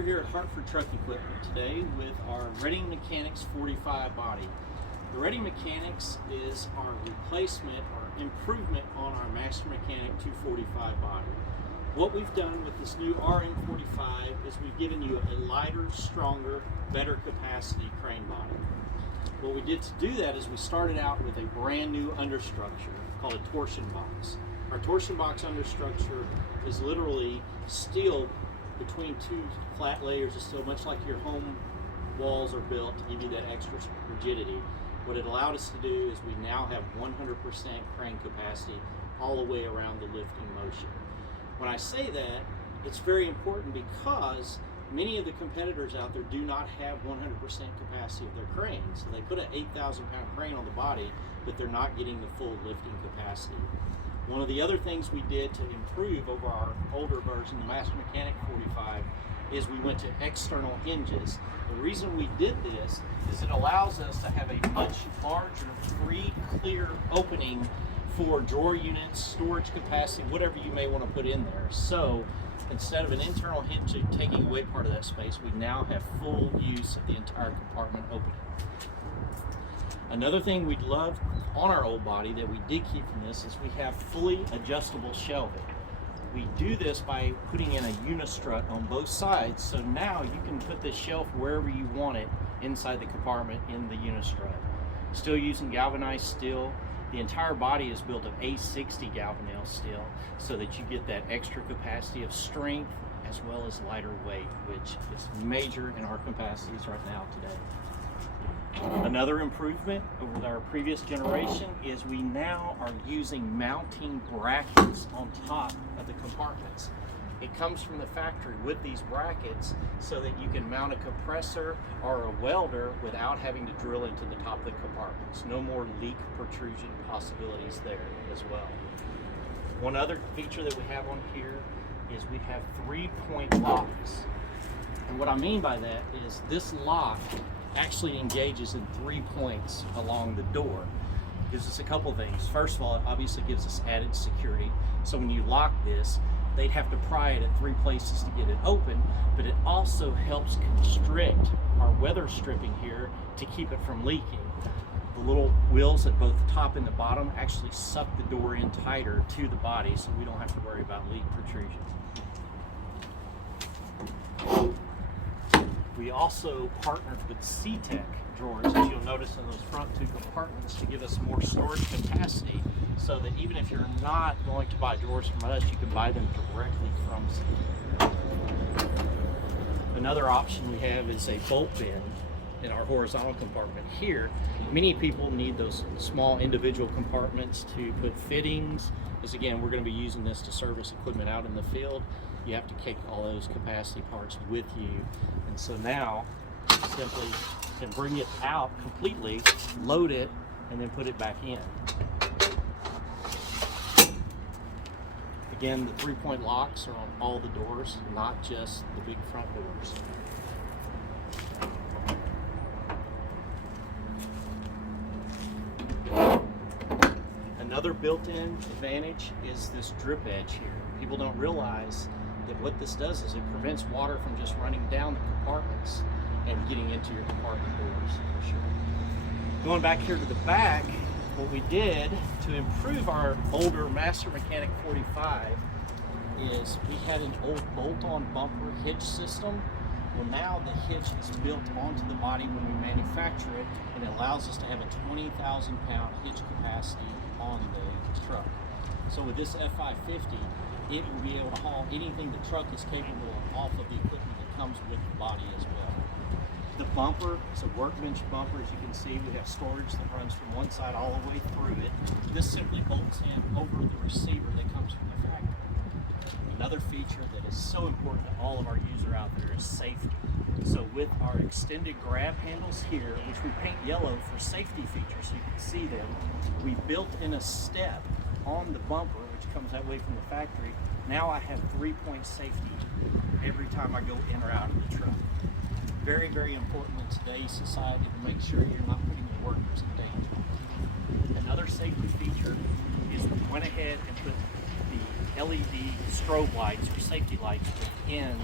We're here at Hartford Truck Equipment today with our Reading Mechanics 45 body. The Reading Mechanics is our replacement or improvement on our Master Mechanic 245 body. What we've done with this new RM45 is we've given you a lighter, stronger, better capacity crane body. What we did to do that is we started out with a brand new understructure called a Torsion Box. Our Torsion Box understructure is literally steel between two flat layers of steel, much like your home walls are built to give you that extra rigidity. What it allowed us to do is we now have 100% crane capacity all the way around the lifting motion. When I say that, it's very important because many of the competitors out there do not have 100% capacity of their cranes. So they put an 8,000 pound crane on the body, but they're not getting the full lifting capacity. One of the other things we did to improve over our older version, the Master Mechanic 45, is we went to external hinges. The reason we did this is it allows us to have a much larger free, clear opening for drawer units, storage capacity, whatever you may want to put in there. So instead of an internal hinge taking away part of that space, we now have full use of the entire compartment opening. Another thing we'd love on our old body that we did keep from this is we have fully adjustable shelving. We do this by putting in a unistrut on both sides, so now you can put this shelf wherever you want it inside the compartment in the unistrut. Still using galvanized steel. The entire body is built of A60 galvanized steel so that you get that extra capacity of strength as well as lighter weight, which is major in our capacities right now today. Another improvement over our previous generation is we now are using mounting brackets on top of the compartments. It comes from the factory with these brackets so that you can mount a compressor or a welder without having to drill into the top of the compartments. No more leak protrusion possibilities there as well. One other feature that we have on here is we have 3-point locks. And what I mean by that is this lock actually engages in 3 points along the door. It gives us a couple things. First of all, it obviously gives us added security. So when you lock this, they'd have to pry it at 3 places to get it open, but it also helps constrict our weather stripping here to keep it from leaking. The little wheels at both the top and the bottom actually suck the door in tighter to the body so we don't have to worry about leak protrusion. We also partnered with CTech Drawers, as you'll notice in those front two compartments, to give us more storage capacity so that even if you're not going to buy drawers from us, you can buy them directly from CTech. Another option we have is a bolt bin in our horizontal compartment here. Many people need those small individual compartments to put fittings, because again, we're going to be using this to service equipment out in the field. You have to take all those capacity parts with you. And so now you simply can bring it out completely, load it, and then put it back in. Again, the 3-point locks are on all the doors, not just the big front doors. Another built-in advantage is this drip edge here. People don't realize that what this does is it prevents water from just running down the compartments and getting into your compartment doors for sure. Going back here to the back, what we did to improve our older Master Mechanic 45 is we had an old bolt-on bumper hitch system. Well, now the hitch is built onto the body when we manufacture it, and it allows us to have a 20,000 pound hitch capacity on the truck. So with this F550, it will be able to haul anything the truck is capable of off of the equipment that comes with the body as well. The bumper is a workbench bumper. As you can see, we have storage that runs from one side all the way through it. This simply bolts in over the receiver that comes from the factory. Another feature that is so important to all of our users out there is safety. So with our extended grab handles here, which we paint yellow for safety features so you can see them, we built in a step on the bumper, which comes that way from the factory. Now I have 3-point safety every time I go in or out of the truck. Very, very important in today's society to make sure you're not putting your workers in danger. Another safety feature is we went ahead and put the LED strobe lights or safety lights within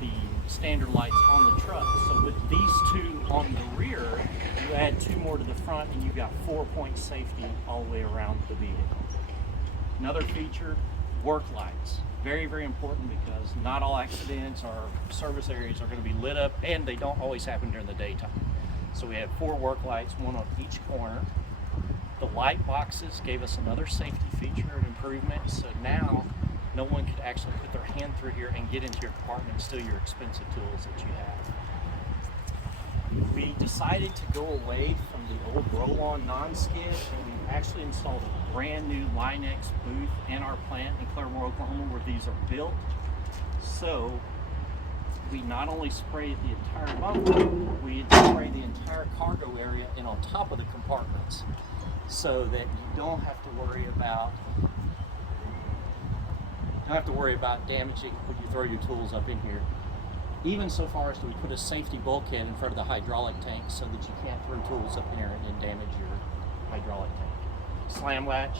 the standard lights on the truck. So with these two on the rear, you add two more to the front and you've got 4-point safety all the way around the vehicle. Another feature, work lights. Very, very important because not all accidents or service areas are going to be lit up, and they don't always happen during the daytime. So we have 4 work lights, one on each corner. The light boxes gave us another safety feature and improvement. So now no one could actually put their hand through here and get into your compartment and steal your expensive tools that you have. We decided to go away from the old roll-on non-skid, and we actually installed a brand new Line-X booth in our plant in Claremore, Oklahoma, where these are built. So we not only sprayed the entire bumper, we sprayed the entire cargo area and on top of the compartments, so that you don't have to worry about damaging when you throw your tools up in here. Even so far as we put a safety bulkhead in front of the hydraulic tank so that you can't throw tools up in there and then damage your hydraulic tank. Slam latch,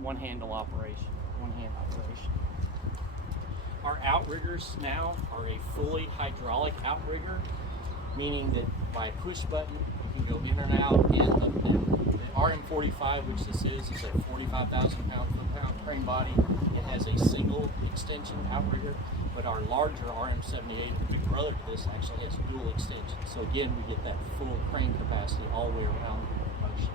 one hand operation. Our outriggers now are a fully hydraulic outrigger, meaning that by a push button you can go in and out and up and down. The RM45, which this is a 45,000 foot-pound crane body. It has a single extension outrigger, but our larger RM78, the big brother to this, actually has dual extensions. So again, we get that full crane capacity all the way around the motion.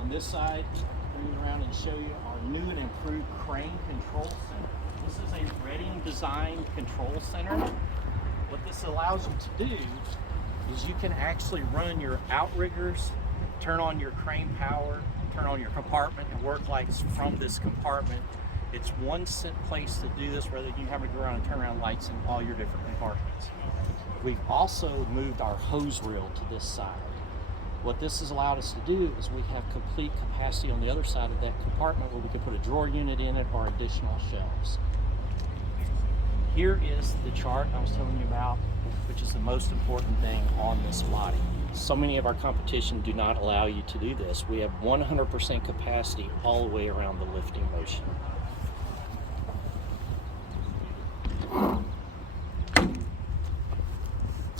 On this side, bring it around and show you our new and improved crane control center. This is a Reading designed control center. What this allows you to do is you can actually run your outriggers, turn on your crane power, turn on your compartment and work lights from this compartment. It's one set place to do this rather than you having to go around and turn around lights in all your different compartments. We've also moved our hose reel to this side. What this has allowed us to do is we have complete capacity on the other side of that compartment where we can put a drawer unit in it or additional shelves. Here is the chart I was telling you about, which is the most important thing on this body. So many of our competition do not allow you to do this. We have 100% capacity all the way around the lifting motion.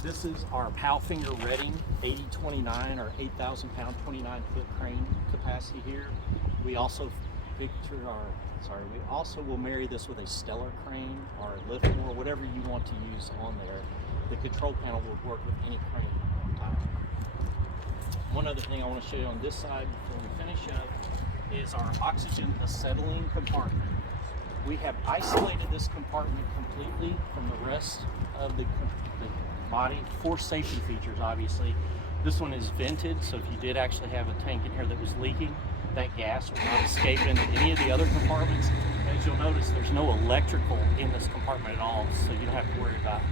This is our Palfinger Reading 8029 or 8,000 pound 29 foot crane capacity here. We also will marry this with a Stellar crane or a lift or whatever you want to use on there. The control panel will work with any crane on top. One other thing I want to show you on this side before we finish up is our oxygen acetylene compartment. We have isolated this compartment completely from the rest of the body for safety features, obviously. This one is vented, so if you did actually have a tank in here that was leaking, that gas will not escape into any of the other compartments. As you'll notice, there's no electrical in this compartment at all, so you don't have to worry about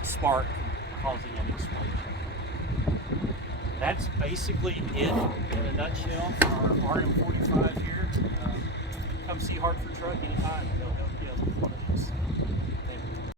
a spark causing an explosion. That's basically it in a nutshell for our RM45 here. Come see Hartford Truck anytime. They'll help you. Thank you.